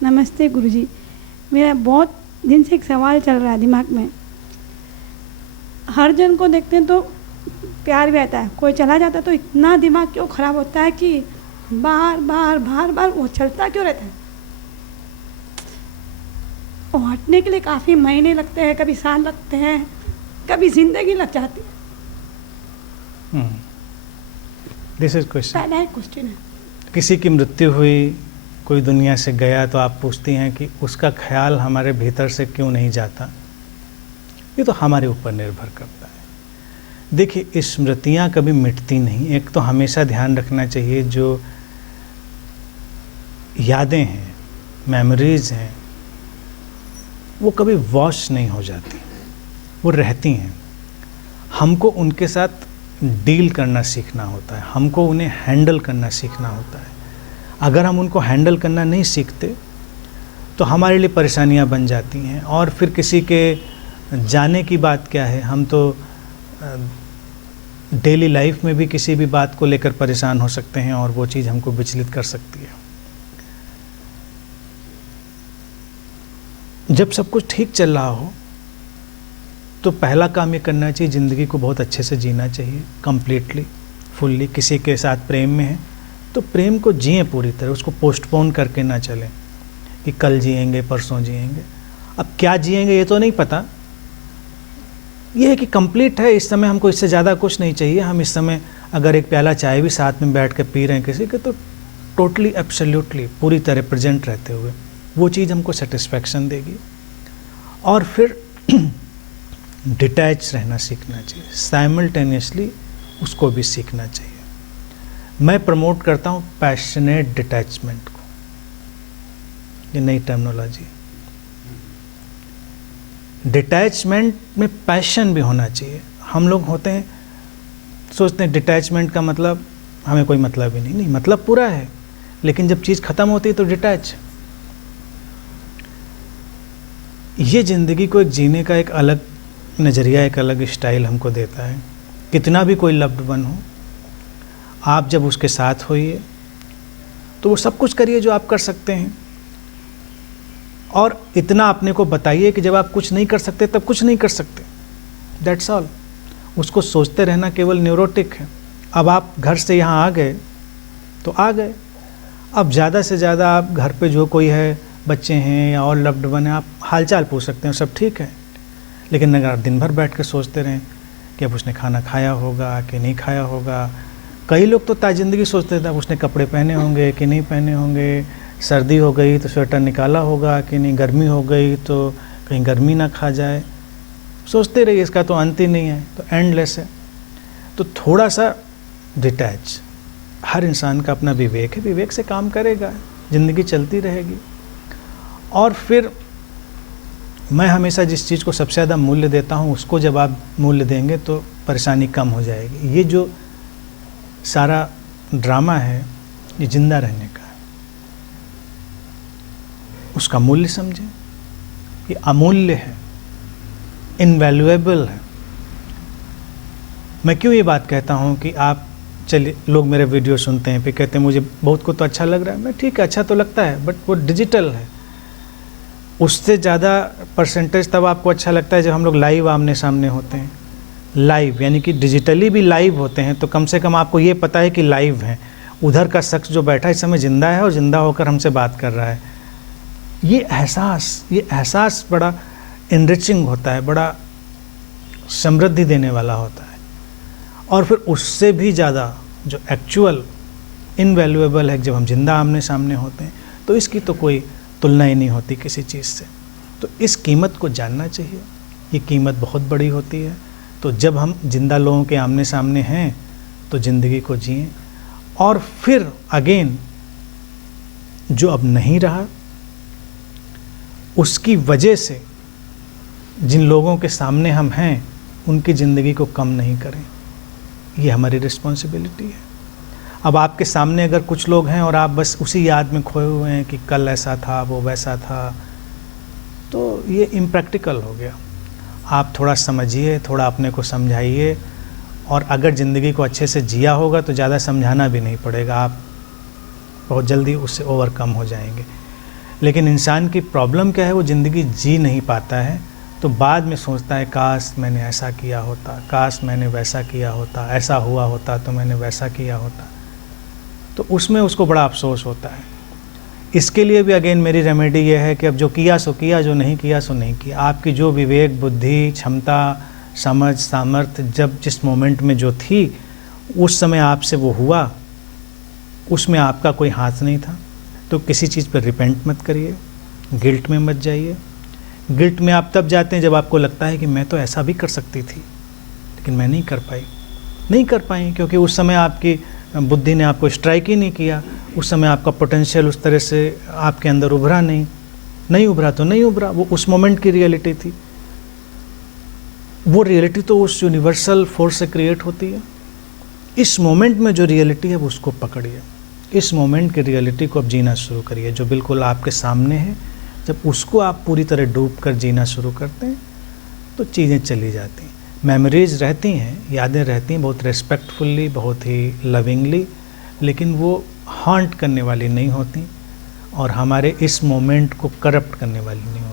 नमस्ते गुरुजी। मेरा बहुत दिन से एक सवाल चल रहा है दिमाग में। हर जन को देखते हैं तो प्यार भी आता है, कोई चला जाता है तो इतना दिमाग क्यों ख़राब होता है कि बार बार वो चलता क्यों रहता है। वो हटने के लिए काफ़ी महीने लगते हैं, कभी साल लगते हैं, कभी ज़िंदगी लग जाती है। This is question. पहला एक क्वेश्चन है, किसी की मृत्यु हुई, कोई दुनिया से गया, तो आप पूछती हैं कि उसका ख्याल हमारे भीतर से क्यों नहीं जाता। ये तो हमारे ऊपर निर्भर करता है। देखिए, स्मृतियाँ कभी मिटती नहीं। एक तो हमेशा ध्यान रखना चाहिए, जो यादें हैं, मेमोरीज हैं, वो कभी वॉश नहीं हो जाती, वो रहती हैं। हमको उनके साथ डील करना सीखना होता है, हमको उन्हें हैंडल करना सीखना होता है। अगर हम उनको हैंडल करना नहीं सीखते तो हमारे लिए परेशानियां बन जाती हैं। और फिर किसी के जाने की बात क्या है, हम तो डेली लाइफ में भी किसी भी बात को लेकर परेशान हो सकते हैं और वो चीज़ हमको विचलित कर सकती है। जब सब कुछ ठीक चल रहा हो तो पहला काम ये करना चाहिए, ज़िंदगी को बहुत अच्छे से जीना चाहिए, कंप्लीटली, फुल्ली। किसी के साथ प्रेम में है तो प्रेम को जिए पूरी तरह, उसको पोस्टपोन करके ना चलें कि कल जिएंगे, परसों जिएंगे। अब क्या जिएंगे ये तो नहीं पता, ये है कि कंप्लीट है। इस समय हमको इससे ज़्यादा कुछ नहीं चाहिए। हम इस समय अगर एक प्याला चाय भी साथ में बैठ कर पी रहे हैं किसी के, तो टोटली एब्सोल्युटली पूरी तरह प्रेजेंट रहते हुए वो चीज़ हमको सेटिस्फैक्शन देगी। और फिर डिटैच रहना सीखना चाहिए, साइमल्टेनियसली उसको भी सीखना चाहिए। मैं प्रमोट करता हूँ पैशनेट डिटैचमेंट को, ये नई टर्मिनोलॉजी। डिटैचमेंट में पैशन भी होना चाहिए। हम लोग होते हैं, सोचते हैं डिटैचमेंट का मतलब हमें कोई मतलब ही नहीं, मतलब पूरा है, लेकिन जब चीज़ ख़त्म होती है तो डिटैच। ये ज़िंदगी को एक जीने का एक अलग नज़रिया, एक अलग स्टाइल हमको देता है। कितना भी कोई लव्ड वन हो, आप जब उसके साथ होइए तो वो सब कुछ करिए जो आप कर सकते हैं, और इतना अपने को बताइए कि जब आप कुछ नहीं कर सकते तब कुछ नहीं कर सकते, दैट्स ऑल। उसको सोचते रहना केवल न्यूरोटिक है। अब आप घर से यहाँ आ गए तो आ गए, अब ज़्यादा से ज़्यादा आप घर पे जो कोई है, बच्चे हैं या और लव्ड वन है, आप हालचाल पूछ सकते हैं, सब ठीक है। लेकिन अगर आप दिन भर बैठ कर सोचते रहें कि अब उसने खाना खाया होगा कि नहीं खाया होगा, कई लोग तो ताज़िंदगी सोचते थे अब उसने कपड़े पहने होंगे कि नहीं पहने होंगे, सर्दी हो गई तो स्वेटर निकाला होगा कि नहीं, गर्मी हो गई तो कहीं गर्मी ना खा जाए, सोचते रहिए, इसका तो अंत ही नहीं है, तो एंडलेस है। तो थोड़ा सा डिटैच, हर इंसान का अपना विवेक है, विवेक से काम करेगा, ज़िंदगी चलती रहेगी। और फिर मैं हमेशा जिस चीज़ को सबसे ज़्यादा मूल्य देता हूँ, उसको जब आप मूल्य देंगे तो परेशानी कम हो जाएगी। ये जो सारा ड्रामा है, ये जिंदा रहने का है, उसका मूल्य समझें। ये अमूल्य है, इनवैल्यूएबल है। मैं क्यों ये बात कहता हूँ कि आप, चलिए, लोग मेरे वीडियो सुनते हैं, फिर कहते हैं मुझे बहुत को तो अच्छा लग रहा है। मैं ठीक है, अच्छा तो लगता है, बट वो डिजिटल है। उससे ज़्यादा परसेंटेज तब आपको अच्छा लगता है जब हम लोग लाइव आमने सामने होते हैं। लाइव यानी कि डिजिटली भी लाइव होते हैं, तो कम से कम आपको ये पता है कि लाइव हैं, उधर का शख्स जो बैठा इस समय ज़िंदा है और ज़िंदा होकर हमसे बात कर रहा है। ये एहसास बड़ा इनरिचिंग होता है, बड़ा समृद्धि देने वाला होता है। और फिर उससे भी ज़्यादा जो एक्चुअल इनवैल्यूएबल है, जब हम जिंदा आमने सामने होते हैं, तो इसकी तो कोई तुलना ही नहीं होती किसी चीज़ से। तो इस कीमत को जानना चाहिए, ये कीमत बहुत बड़ी होती है। तो जब हम जिंदा लोगों के आमने सामने हैं तो ज़िंदगी को जिएं। और फिर अगेन, जो अब नहीं रहा, उसकी वजह से जिन लोगों के सामने हम हैं उनकी ज़िंदगी को कम नहीं करें, ये हमारी रिस्पॉन्सिबिलिटी है। अब आपके सामने अगर कुछ लोग हैं और आप बस उसी याद में खोए हुए हैं कि कल ऐसा था, वो वैसा था, तो ये इम्प्रैक्टिकल हो गया। आप थोड़ा समझिए, थोड़ा अपने को समझाइए, और अगर ज़िंदगी को अच्छे से जिया होगा तो ज़्यादा समझाना भी नहीं पड़ेगा, आप बहुत जल्दी उससे ओवरकम हो जाएंगे। लेकिन इंसान की प्रॉब्लम क्या है, वो ज़िंदगी जी नहीं पाता है, तो बाद में सोचता है काश मैंने ऐसा किया होता, काश मैंने वैसा किया होता, ऐसा हुआ होता तो मैंने वैसा किया होता, तो उसमें उसको बड़ा अफसोस होता है। इसके लिए भी अगेन मेरी रेमेडी ये है कि अब जो किया सो किया, जो नहीं किया सो नहीं किया। आपकी जो विवेक, बुद्धि, क्षमता, समझ, सामर्थ्य जब जिस मोमेंट में जो थी, उस समय आपसे वो हुआ, उसमें आपका कोई हाथ नहीं था, तो किसी चीज़ पर रिपेंट मत करिए, गिल्ट में मत जाइए। गिल्ट में आप तब जाते हैं जब आपको लगता है कि मैं तो ऐसा भी कर सकती थी, लेकिन मैं नहीं कर पाई क्योंकि उस समय आपकी बुद्धि ने आपको स्ट्राइक ही नहीं किया, उस समय आपका पोटेंशियल उस तरह से आपके अंदर उभरा नहीं उभरा तो नहीं उभरा, वो उस मोमेंट की रियलिटी थी। वो रियलिटी तो उस यूनिवर्सल फोर्स से क्रिएट होती है। इस मोमेंट में जो रियलिटी है वो उसको पकड़िए, इस मोमेंट की रियलिटी को अब जीना शुरू करिए, जो बिल्कुल आपके सामने है। जब उसको आप पूरी तरह डूब कर जीना शुरू करते हैं तो चीज़ें चली जाती हैं, मेमोरीज रहती हैं, यादें रहती हैं, बहुत रेस्पेक्टफुल्ली, बहुत ही लविंगली, लेकिन वो हॉन्ट करने वाली नहीं होती और हमारे इस मोमेंट को करप्ट करने वाली नहीं होती।